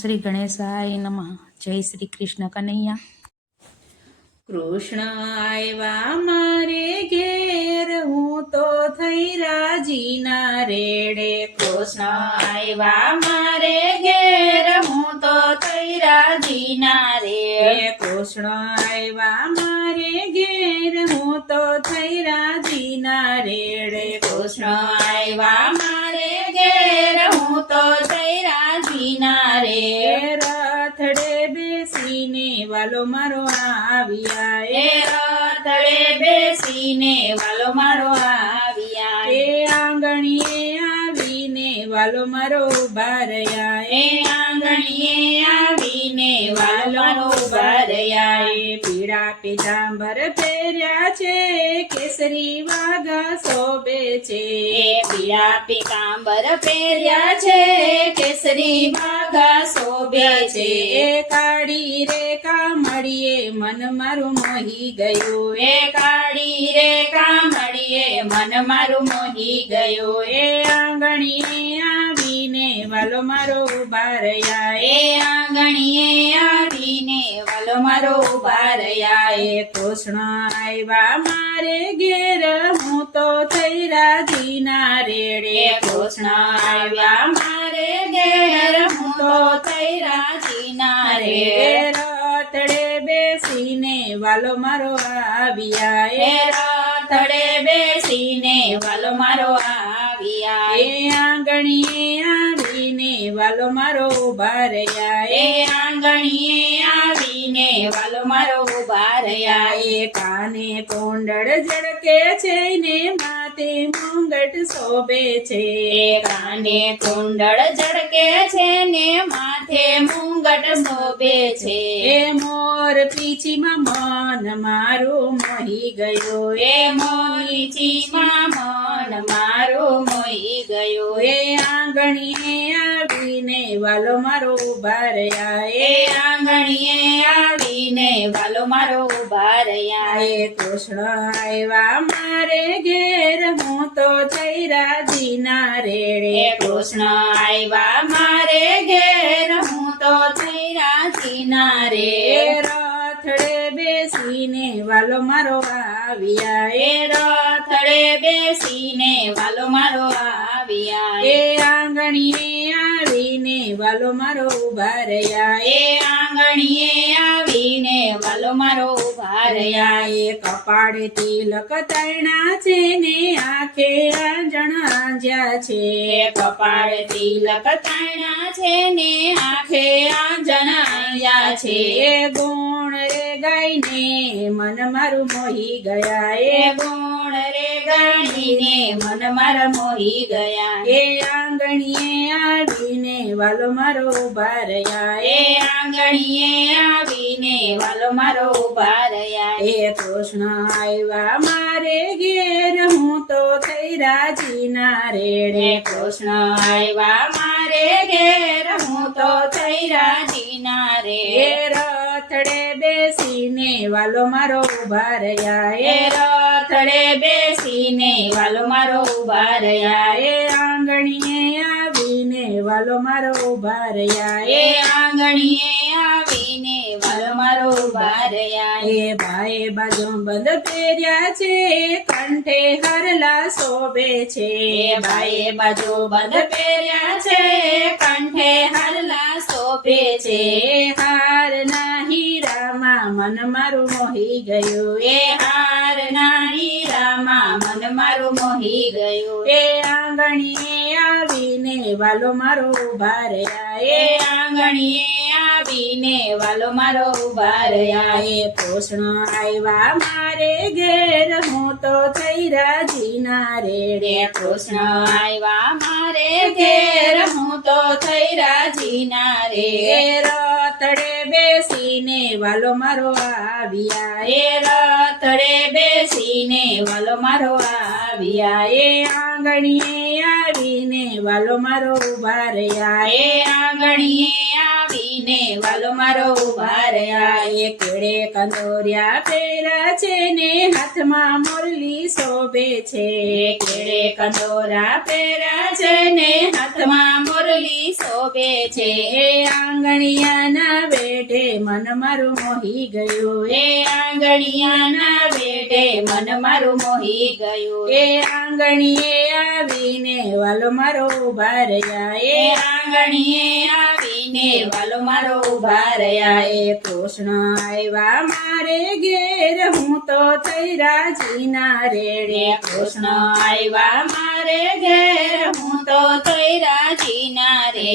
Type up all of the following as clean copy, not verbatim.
શ્રી ગણેશાય નમઃ. જય શ્રી કૃષ્ણ કનૈયા. કૃષ્ણ આવ્યા મારે ઘેર, હું તો થઈ રાજીના રેડે. કૃષ્ણ આવ્યા મારે ઘેર, હું તો થઈ રાજીના રેડે. કૃષ્ણ આવ્યા મારે ઘેર, હું તો થઈ રાજીના રેડે. કૃષ્ણ આવ્યા મારે ઘેર, હું તો થઈ રાજીના રે. રથડે બેસીને વાલો મારો આવ્યા. એ રથડે બેસીને વાલો મારો આવ્યા. એ આંગણીએ આવીને વાલો મારો ઉભા રહ્યા. એ આંગણીએ આવીને વાલો મારો ઉભા રહ્યા. એ પીળા પીતાંબર પહેર્યા છે, કેસરી વાઘા શોભે છે. એ પીળા પીતાંબર પહેર્યા છે, કેસરી વાઘા શોભે છે. એ કાળી રે કામળીએ મન મારું મોહી ગયું. એ કાળી રે કામળીએ મન મારું મોહી ગયું. એ આંગણીએ આવીને વાલો મારો ઉભા રહ્યા. એ આંગણીએ આવીને વાલો મારો ઉભા રહ્યા. એ કૃષ્ણ આવ્યા મારે ઘેર, હું તો થઈ રાજીના રેડે. કૃષ્ણ આવ્યા મારે ઘેર, હું તો થઈ રાજીના રેડે. રથડે બેસીને વાલો મારો આવ્યા. એ રથડે બેસીને વાલો મારો આવ્યા. એ આંગણીએ આવીને વાલો મારો ઉભા રહ્યા. એ આંગણીએ આવીને વાલો મારો ઉભા રહ્યા. એ કાને કુંડળ ઝળકે છે ને માથે મુંગટ શોભે છે. એ કાને કુંડળ ઝળકે છે ને માથે મુંગટ શોભે છે. એ મોર પીછીમાં મન મારું મોહી ગયું. એ મોરપીંછીમાં મન મારું મોહી ગયું. એ આંગણીએ આવીને વાલો મારો ઉભા રહ્યા. એ આંગણીએ આવીને વાલો મારો ઉભા રહ્યા. એ કૃષ્ણ આવ્યા મારે ઘેર, હું તો થઈ રાજીના રેડે. કૃષ્ણ આવ્યા મારે ઘેર, હું તો થઈ રાજીના રે. રથડે બેસીને વાલો મારો આવ્યા. એ રથડે બેસીને વાલો મારો આવ્યા. એ આંગણીએ આવીને વાલો મારો ઉભા રહ્યા. એ આંગણીએ આવીને વાલો મારો ઉભા રહ્યા. એ કપાળે તિલક તરણા છે ને આંખે આંજણ આંજ્યા છે. કપાળે તિલક તરણા છે ને આંખે આંજણ આંજ્યા છે. એ ગુણ રે ગાઈને મન મારું મોહી ગયા. એ ગુણ રે ગાઈને મન મારા મોહી ગયા. એ આંગણીએ આવીને વાલો મારો ઉભા રહ્યા. એ આંગણીએ આવીને વાલો મારો ઉભા રહ્યા. એ કૃષ્ણ આવ્યા મારે ઘેર, હું તો થઈ રાજીના રેડે. કૃષ્ણ આવ્યા મારે ઘેર, હું તો થઈ રાજીના રે. રથડે બેસીને વાલો મારો ઉભા રહ્યા. એ રથડે બેસીને વાલો મારો ઉભા રહ્યા. એ આંગણીએ આવીને વાલો મારો ઉભા રહ્યા. એ આંગણીએ આવીને વાલો મારો ઉભા રહ્યા. એ ભાઈ બાજુ બંધ પહેર્યા છે, કંઠે હરલા શોભે છે. ભાઈ બાજુ બંધ પહેર્યા છે, કંઠે હરલા શોભે છે. હાર ના હીરામાં મન મારું મોહી ગયું. એ હાર ના હીરામાં મન મારું મોહી ગયું. એ આંગણીએ આવીને વાલો મારો ઉભા રહ્યા. એ આંગણીએ આવીને વાલો મારો ઉભા રહ્યા. એ કૃષ્ણ આવ્યા મારે ઘેર, હું તો થઈ રાજીના રેડે. કૃષ્ણ આવ્યા મારે ઘેર, હું તો થઈ રાજીના રે. રથડે બેસીને વાલો મારો આવ્યા. એ રથડે બેસીને વાલો મારો આવ્યા. એ આંગણીએ આવીને વાલો મારો ઉભા રહ્યા. એ આંગણીએ આવીને આવીને વાલો મારો ઉભા રહ્યા એ કેળે કંદોર્યા પહેર્યા છે ને હાથમાં મોરલી શોભે છે કેળે કંદોરા પહેર્યા છે ને હાથમાં મોરલી શોભે છે એ આંગણિયાના બેઠે મન મારું મોહી ગયું એ આંગણિયાના બેઠે મન મારું મોહી ગયું એ આંગણીએ આવીને વાલો મારો ઉભા રહ્યા એ આંગણીએ આવીને વાલો મારો ઉભા રહ્યા એ કૃષ્ણ આવ્યા મારે ઘેર હું તો થઈ રાજીના રેડે કૃષ્ણ આવ્યા મારે ઘેર હું તો થઈ રાજીના રે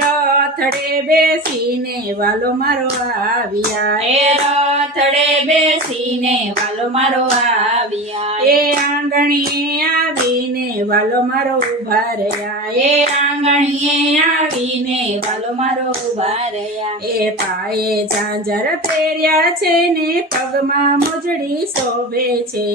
રથડે બેસીને વાલો મારો આવ્યા એ રથડે બેસીને વાલો મારો આવ્યા એ આંગણીએ આવીને વાલો મારો ઉભા રહ્યા એ આંગણીએ આવીને વાલો મારો ઉભા રહ્યા એ પાયે ઝાંઝર પહેર્યા છે ને પગમાં મોજડી શોભે છે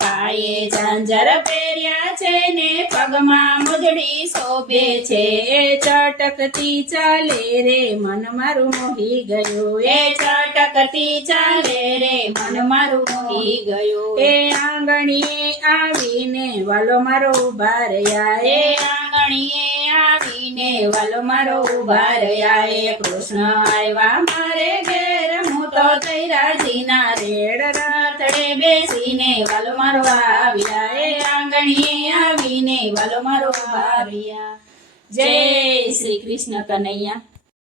પાયે ઝાંઝર પહેર્યા છે ને પગમાં મોજડી શોભે છે એ ચટકતી ચાલે રે મન મારું મોહી ગયું એ ચટકતી ચાલે રે મન મારું મોહી ગયું એ આંગણીએ આવીને વાલો મારો ઉભા રહ્યા એ આંગણીએ આવીને વાલો મારો ઉભા રહ્યા એ કૃષ્ણ આવ્યા મારે ઘેર હું તો થઈ રાજીના રેડ રાતડે બેસીને વાલો મારો આવ્યા એ આંગણીએ આવીને વાલો મારો ઉભા રહ્યા જય શ્રી કૃષ્ણ કનૈયા